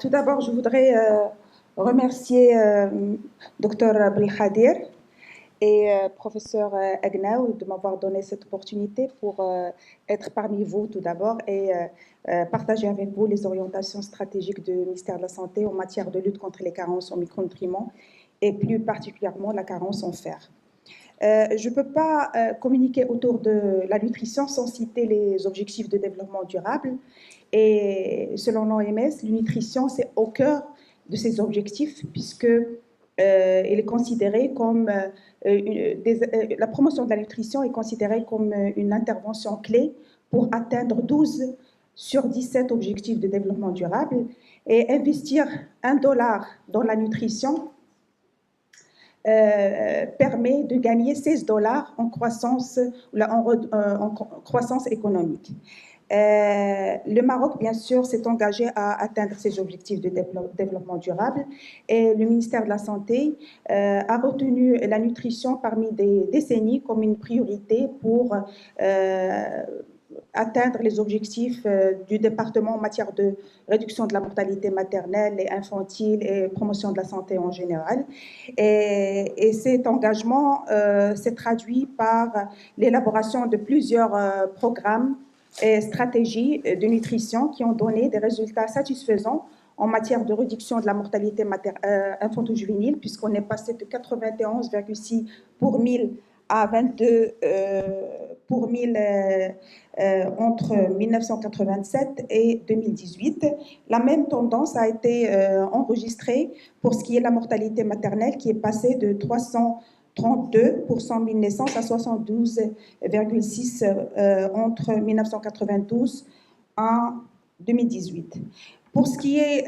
Tout d'abord, je voudrais remercier Dr Belkhadir et professeur Agnaou de m'avoir donné cette opportunité pour être parmi vous tout d'abord et partager avec vous les orientations stratégiques du ministère de la Santé en matière de lutte contre les carences en micronutriments et plus particulièrement la carence en fer. Je ne peux pas communiquer autour de la nutrition sans citer les objectifs de développement durable. Et selon l'OMS, la nutrition, c'est au cœur de ces objectifs, puisque il est considéré comme la promotion de la nutrition est considérée comme une intervention clé pour atteindre 12 sur 17 objectifs de développement durable. Et investir $1 dans la nutrition permet de gagner $16 en croissance économique. Le Maroc, bien sûr, s'est engagé à atteindre ces objectifs de développement durable et le ministère de la Santé a retenu la nutrition parmi des décennies comme une priorité pour atteindre les objectifs du département en matière de réduction de la mortalité maternelle et infantile et promotion de la santé en général. Et cet engagement s'est traduit par l'élaboration de plusieurs programmes et stratégies de nutrition qui ont donné des résultats satisfaisants en matière de réduction de la mortalité infanto-juvénile, puisqu'on est passé de 91,6 pour 1000 à 22 pour 1000 entre 1987 et 2018. La même tendance a été enregistrée pour ce qui est de la mortalité maternelle, qui est passée de 332 pour 100 000 naissances à 72,6 entre 1992 à 2018. Pour ce qui est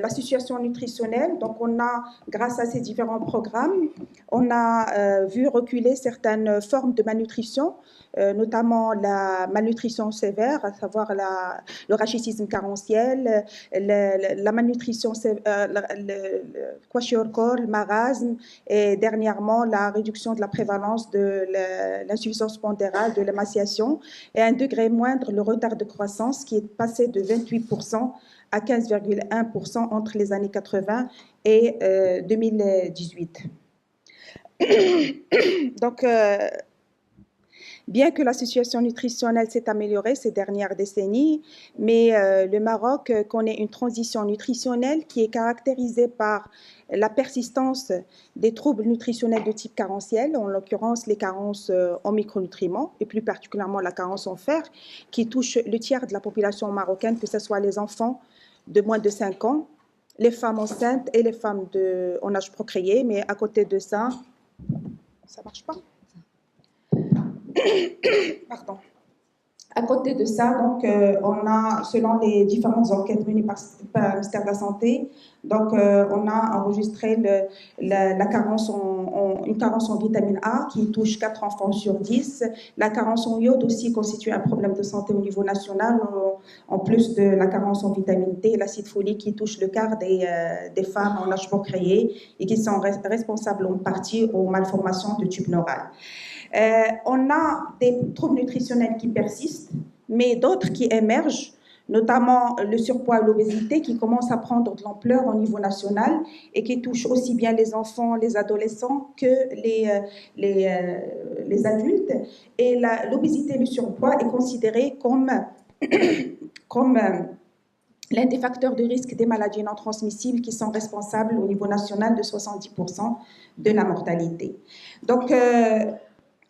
la situation nutritionnelle, donc on a, grâce à ces différents programmes, on a vu reculer certaines formes de malnutrition, notamment la malnutrition sévère, à savoir le rachitisme carentiel, la malnutrition, le kwashiorkor, le marasme, et dernièrement la réduction de la prévalence de l'insuffisance pondérale, de l'émaciation, et à un degré moindre, le retard de croissance qui est passé de 28% à 15,1% entre les années 80 et 2018. Donc, bien que la situation nutritionnelle s'est améliorée ces dernières décennies, mais le Maroc connaît une transition nutritionnelle qui est caractérisée par la persistance des troubles nutritionnels de type carentiel, en l'occurrence les carences en micronutriments, et plus particulièrement la carence en fer, qui touche le tiers de la population marocaine, que ce soit les enfants de moins de 5 ans, les femmes enceintes et les femmes en âge procréé, mais à côté de ça, ça marche pas. Pardon. À côté de ça, donc, on a, selon les différentes enquêtes menées par le ministère de la Santé, donc, on a enregistré la carence une carence en vitamine A qui touche 4 enfants sur 10. La carence en iode aussi constitue un problème de santé au niveau national, en plus de la carence en vitamine D, l'acide folique qui touche le quart des femmes en âge procréé et qui sont responsables en partie aux malformations du tube neural. On a des troubles nutritionnels qui persistent, mais d'autres qui émergent, notamment le surpoids et l'obésité qui commencent à prendre de l'ampleur au niveau national et qui touchent aussi bien les enfants, les adolescents que les adultes. Et l'obésité et le surpoids est considéré comme l'un des facteurs de risque des maladies non transmissibles qui sont responsables au niveau national de 70% de la mortalité. Donc,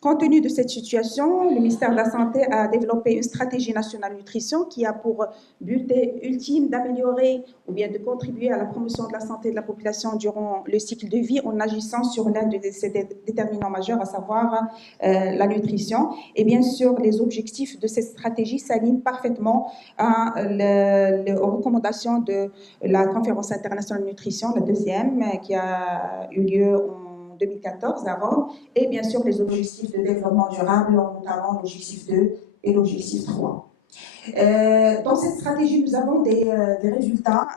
compte tenu de cette situation, le ministère de la Santé a développé une stratégie nationale nutrition qui a pour but ultime d'améliorer ou bien de contribuer à la promotion de la santé de la population durant le cycle de vie en agissant sur l'un de ces déterminants majeurs, à savoir la nutrition. Et bien sûr, les objectifs de cette stratégie s'alignent parfaitement aux recommandations de la Conférence internationale de nutrition, la deuxième, qui a eu lieu en 2014 avant, et bien sûr les objectifs de développement durable, notamment l'objectif 2 et l'objectif 3. Dans cette stratégie, nous avons des résultats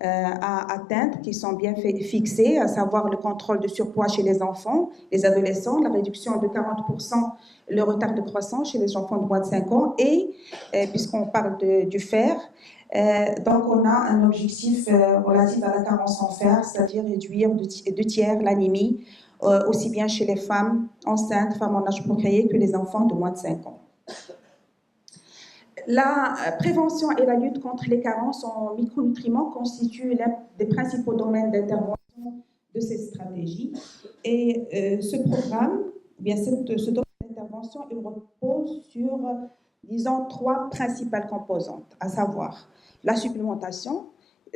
à atteindre qui sont bien fixés, à savoir le contrôle de surpoids chez les enfants, les adolescents, la réduction de 40% le retard de croissance chez les enfants de moins de 5 ans et, puisqu'on parle du fer, donc on a un objectif relatif à la carence en fer, c'est-à-dire réduire de tiers l'anémie, aussi bien chez les femmes enceintes, femmes en âge procréé que les enfants de moins de 5 ans. La prévention et la lutte contre les carences en micronutriments constituent l'un des principaux domaines d'intervention de ces stratégies. Et ce programme, bien ce domaine d'intervention, il repose sur, disons, 3 principales composantes, à savoir la supplémentation.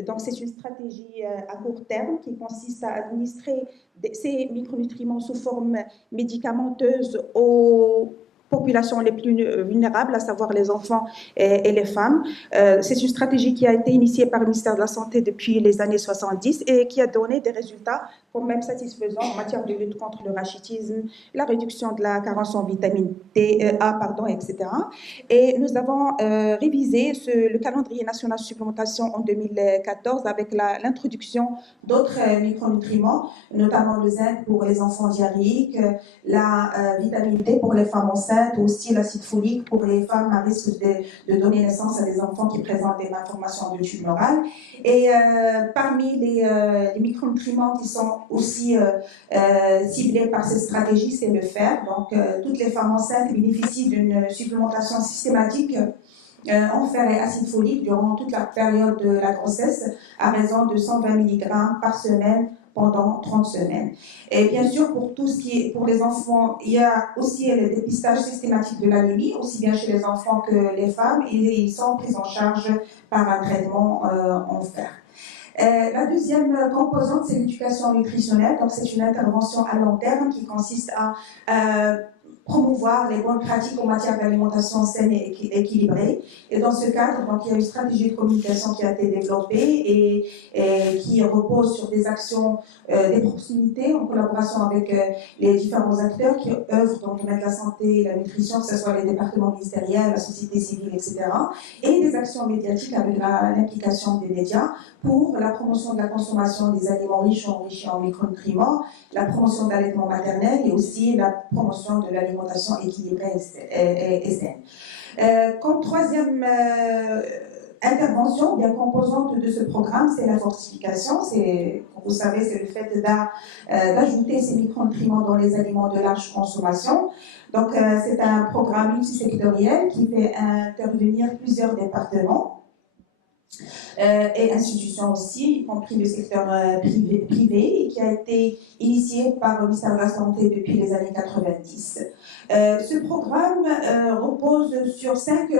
Donc, c'est une stratégie à court terme qui consiste à administrer ces micronutriments sous forme médicamenteuse aux populations les plus vulnérables, à savoir les enfants et les femmes. C'est une stratégie qui a été initiée par le ministère de la Santé depuis les années 70 et qui a donné des résultats quand même satisfaisants en matière de lutte contre le rachitisme, la réduction de la carence en vitamine A, etc. Et nous avons révisé le calendrier national de supplémentation en 2014 avec l'introduction d'autres micronutriments, notamment le zinc pour les enfants diarrhéiques, la vitamine D pour les femmes enceintes, aussi l'acide folique pour les femmes à risque de donner naissance à des enfants qui présentent des malformations de tube neural. Et parmi les micronutriments qui sont aussi ciblés par cette stratégie, c'est le fer. Donc, toutes les femmes enceintes bénéficient d'une supplémentation systématique en fer et acide folique durant toute la période de la grossesse à raison de 120 mg par semaine pendant 30 semaines. Et bien sûr, pour tout ce qui est pour les enfants, il y a aussi le dépistage systématique de l'anémie, aussi bien chez les enfants que les femmes, et ils sont pris en charge par un traitement en fer. La deuxième composante, c'est l'éducation nutritionnelle. Donc, c'est une intervention à long terme qui consiste à promouvoir les bonnes pratiques en matière d'alimentation saine et équilibrée. Et dans ce cadre, donc, il y a une stratégie de communication qui a été développée et qui repose sur des actions, des proximités en collaboration avec les différents acteurs qui œuvrent dans le domaine de la santé et la nutrition, que ce soit les départements ministériels, la société civile, etc. Et des actions médiatiques avec l'implication des médias pour la promotion de la consommation des aliments riches ou enrichis en micronutriments, la promotion de l'allaitement maternel et aussi la promotion de l'alimentation équilibrée et saine. Comme troisième intervention, bien composante de ce programme, c'est la fortification. Comme vous savez, c'est le fait d'ajouter ces micronutriments dans les aliments de large consommation. Donc, c'est un programme multisectoriel qui fait intervenir plusieurs départements. Et institutions aussi, y compris le secteur privé, et qui a été initié par le ministère de la Santé depuis les années 90. Ce programme repose sur 5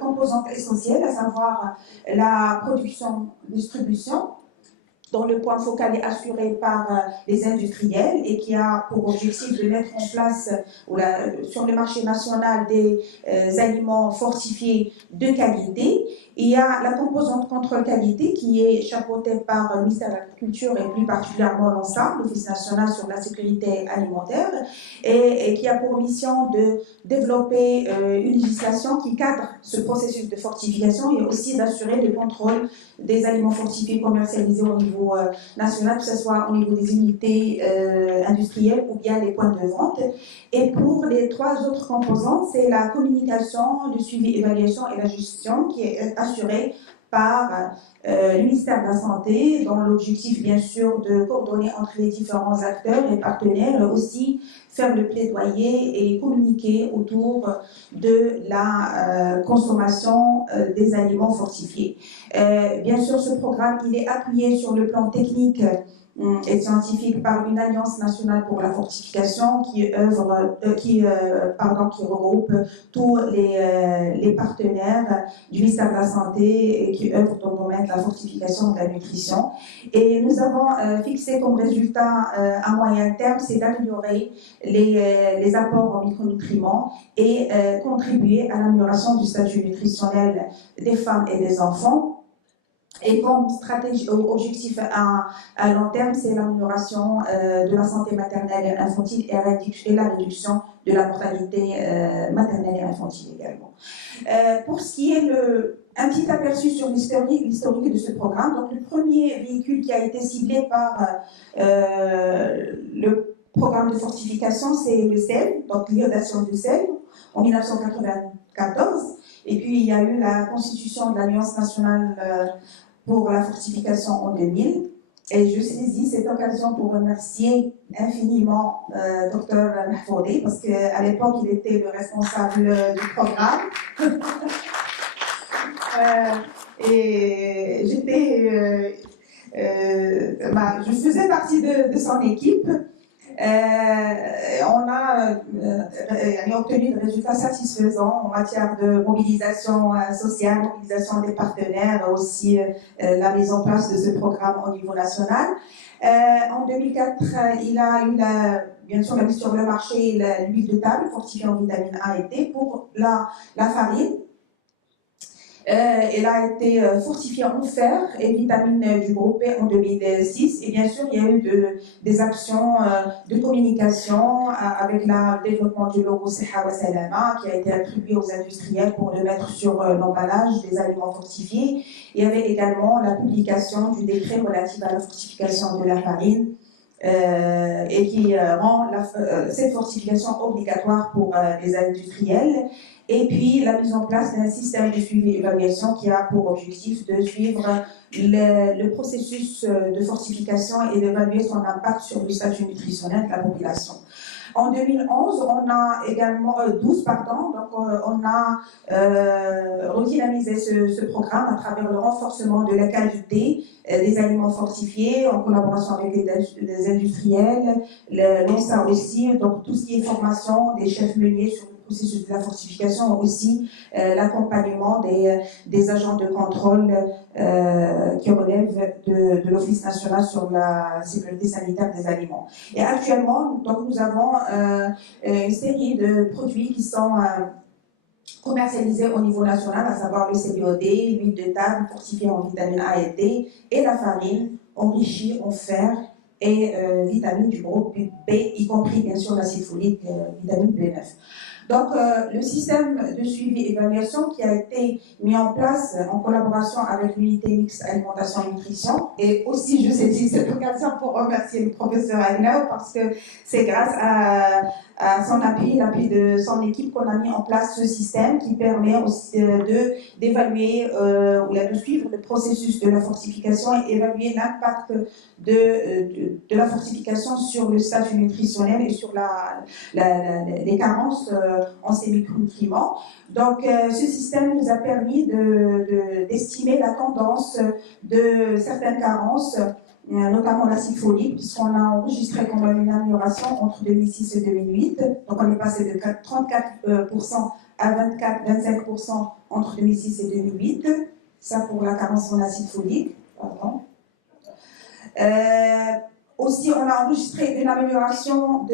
composantes essentielles, à savoir la production, distribution, dont le point focal est assuré par les industriels et qui a pour objectif de mettre en place sur le marché national des aliments fortifiés de qualité. Il y a la composante contrôle qualité qui est chapeautée par le ministère de l'Agriculture et plus particulièrement l'ONSA, l'Office national sur la sécurité alimentaire, et qui a pour mission de développer une législation qui cadre ce processus de fortification et aussi d'assurer le contrôle des aliments fortifiés commercialisés au niveau national, que ce soit au niveau des unités industrielles ou bien les points de vente. Et pour les 3 autres composantes, c'est la communication, le suivi, évaluation et la gestion qui est assurée par le ministère de la Santé, dont l'objectif, bien sûr, de coordonner entre les différents acteurs et partenaires, aussi faire le plaidoyer et communiquer autour de la consommation des aliments fortifiés. Bien sûr, ce programme, il est appuyé sur le plan technique et scientifique par une alliance nationale pour la fortification qui regroupe tous les partenaires du ministère de la Santé et qui œuvrent dans le domaine de la fortification et de la nutrition. Et nous avons fixé comme résultat à moyen terme, c'est d'améliorer les apports en micronutriments et contribuer à l'amélioration du statut nutritionnel des femmes et des enfants. Et comme stratégie, objectif à long terme, c'est l'amélioration de la santé maternelle et infantile et la réduction de la mortalité maternelle et infantile également. Pour ce qui est un petit aperçu sur l'historique de ce programme, donc le premier véhicule qui a été ciblé par le programme de fortification, c'est le sel, donc l'iodation du sel, en 1994. Et puis, il y a eu la constitution de l'Alliance nationale pour la fortification en 2000. Et je saisis cette occasion pour remercier infiniment Dr Mahfoudi, parce qu'à l'époque, il était le responsable du programme. Et je faisais partie de son équipe. On a obtenu des résultats satisfaisants en matière de mobilisation sociale, mobilisation des partenaires, aussi la mise en place de ce programme au niveau national. En 2004, il a eu bien sûr la mise sur le marché l'huile de table fortifiée en vitamine A et D pour la farine. Elle a été fortifiée en fer et vitamines du groupe B en 2006. Et bien sûr, il y a eu des actions de communication avec le développement du logo Siha wa Salama qui a été attribué aux industriels pour le mettre sur l'emballage des aliments fortifiés. Il y avait également la publication du décret relatif à la fortification de la farine et qui rend cette fortification obligatoire pour les industriels. Et puis la mise en place d'un système de suivi et d'évaluation qui a pour objectif de suivre le processus de fortification et d'évaluer son impact sur le statut nutritionnel de la population. En 2011, on a également, donc on a redynamisé ce programme à travers le renforcement de la qualité des aliments fortifiés en collaboration avec les industriels, l'ONSA aussi, donc tout ce qui est formation des chefs meuniers sur le processus de la fortification, aussi l'accompagnement des agents de contrôle qui relèvent de l'Office national sur la sécurité sanitaire des aliments. Et actuellement, donc, nous avons une série de produits qui sont commercialisés au niveau national, à savoir le CBOD, l'huile de table fortifiée en vitamine A et D, et la farine enrichie en fer et vitamines du groupe B, y compris bien sûr l'acide folique, vitamine B9. Donc, le système de suivi et évaluation qui a été mis en place en collaboration avec l'unité mixte alimentation et nutrition, et aussi je saisis cette occasion pour remercier le professeur Agnew parce que c'est grâce à son appui, l'appui de son équipe qu'on a mis en place ce système qui permet aussi d'évaluer ou de suivre le processus de la fortification et évaluer l'impact de la fortification sur le statut nutritionnel et sur les carences en ces micronutriments. Donc, ce système nous a permis d'estimer la tendance de certaines carences, notamment l'acide folique, puisqu'on a enregistré quand même une amélioration entre 2006 et 2008. Donc, on est passé de 34% à 25% entre 2006 et 2008. Ça pour la carence en acide folique. Pardon. Aussi, on a enregistré une amélioration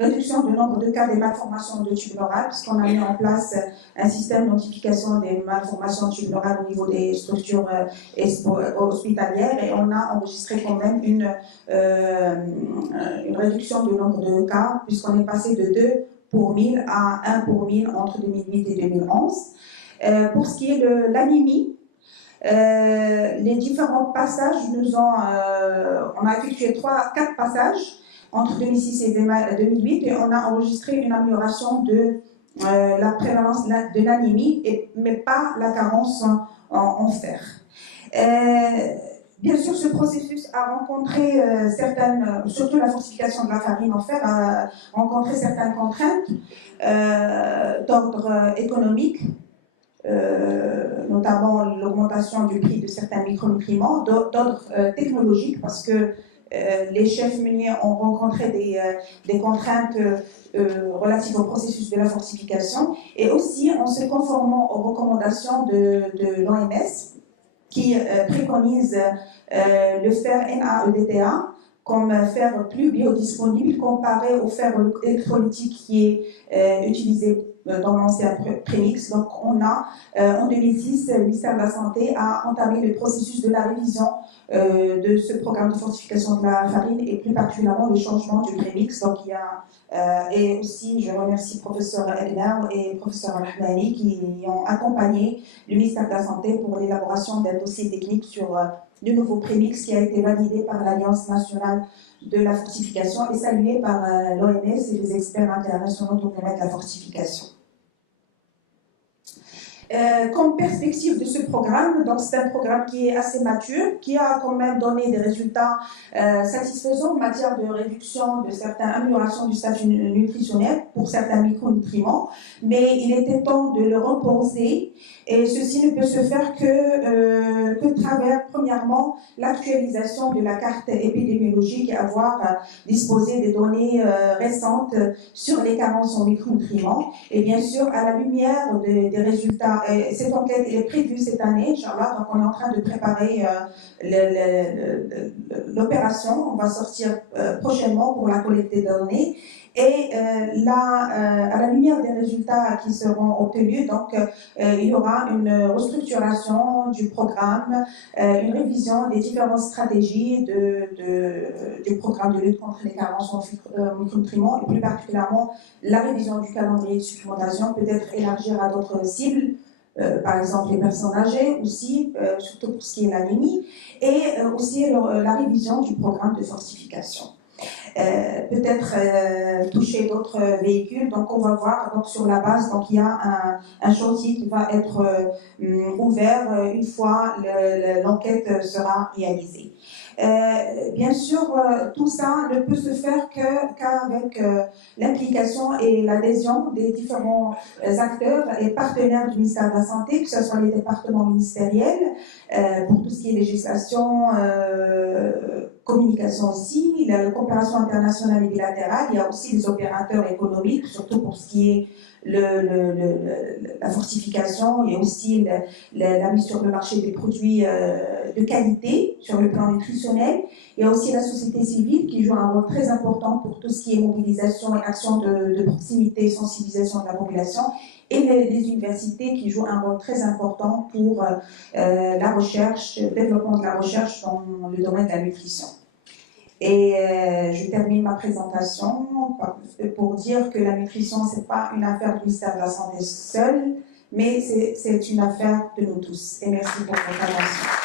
réduction du nombre de cas des malformations de tube neural, puisqu'on a mis en place un système d'identification des malformations de tube neural au niveau des structures hospitalières, et on a enregistré quand même une réduction du nombre de cas, puisqu'on est passé de 2 pour 1000 à 1 pour 1000 entre 2008 et 2011. Pour ce qui est de l'anémie, les différents passages on a effectué 4 passages entre 2006 et 2008 et on a enregistré une amélioration de la prévalence de l'anémie, mais pas la carence en fer. Bien sûr, ce processus a rencontré surtout la fortification de la farine en fer, a rencontré certaines contraintes d'ordre économique, notamment l'augmentation du prix de certains micronutriments, d'ordre technologique, parce que les chefs meuniers ont rencontré des contraintes relatives au processus de la fortification, et aussi en se conformant aux recommandations de l'OMS, qui préconise le fer NaEDTA comme fer plus biodisponible comparé au fer électrolytique qui est utilisé dans l'ancien prémix. Donc, en 2006, le ministère de la Santé a entamé le processus de la révision de ce programme de fortification de la farine et plus particulièrement le changement du prémix. Donc, et aussi, je remercie le professeur Egner et le professeur Al-Hamani qui ont accompagné le ministère de la Santé pour l'élaboration d'un dossier technique sur le nouveau prémix qui a été validé par l'Alliance nationale de la fortification et salué par l'OMS et les experts internationaux du domaine de la fortification. Comme perspective de ce programme, donc c'est un programme qui est assez mature, qui a quand même donné des résultats satisfaisants en matière de réduction de certaines améliorations du statut nutritionnel pour certains micronutriments, mais il était temps de le reposer et ceci ne peut se faire que travers, premièrement, l'actualisation de la carte épidémiologique et avoir disposé des données récentes sur les carences en micronutriments et bien sûr à la lumière des résultats. Cette enquête est prévue cette année, Inch'Allah, donc on est en train de préparer l'opération. On va sortir prochainement pour la collecte des données. Et à la lumière des résultats qui seront obtenus, donc il y aura une restructuration du programme, une révision des différentes stratégies du programme de lutte contre les carences en micronutriments et plus particulièrement la révision du calendrier de supplémentation, peut-être élargir à d'autres cibles. Par exemple les personnes âgées aussi, surtout pour ce qui est l'anémie, et aussi la révision du programme de fortification. Peut-être toucher d'autres véhicules, donc on va voir donc, sur la base, donc il y a un chantier qui va être ouvert une fois l'enquête sera réalisée. Bien sûr, tout ça ne peut se faire qu'avec l'implication et l'adhésion des différents acteurs et partenaires du ministère de la Santé, que ce soit les départements ministériels, pour tout ce qui est législation, communication aussi, la coopération internationale et bilatérale, il y a aussi les opérateurs économiques, surtout pour ce qui est la fortification et aussi la mise sur le marché des produits de qualité sur le plan nutritionnel. Il y a aussi la société civile qui joue un rôle très important pour tout ce qui est mobilisation et action de proximité et sensibilisation de la population, et les universités qui jouent un rôle très important pour la recherche, le développement de la recherche dans le domaine de la nutrition. Et je termine ma présentation pour dire que la nutrition, ce n'est pas une affaire du ministère de la Santé seul, mais c'est une affaire de nous tous. Et merci pour votre attention.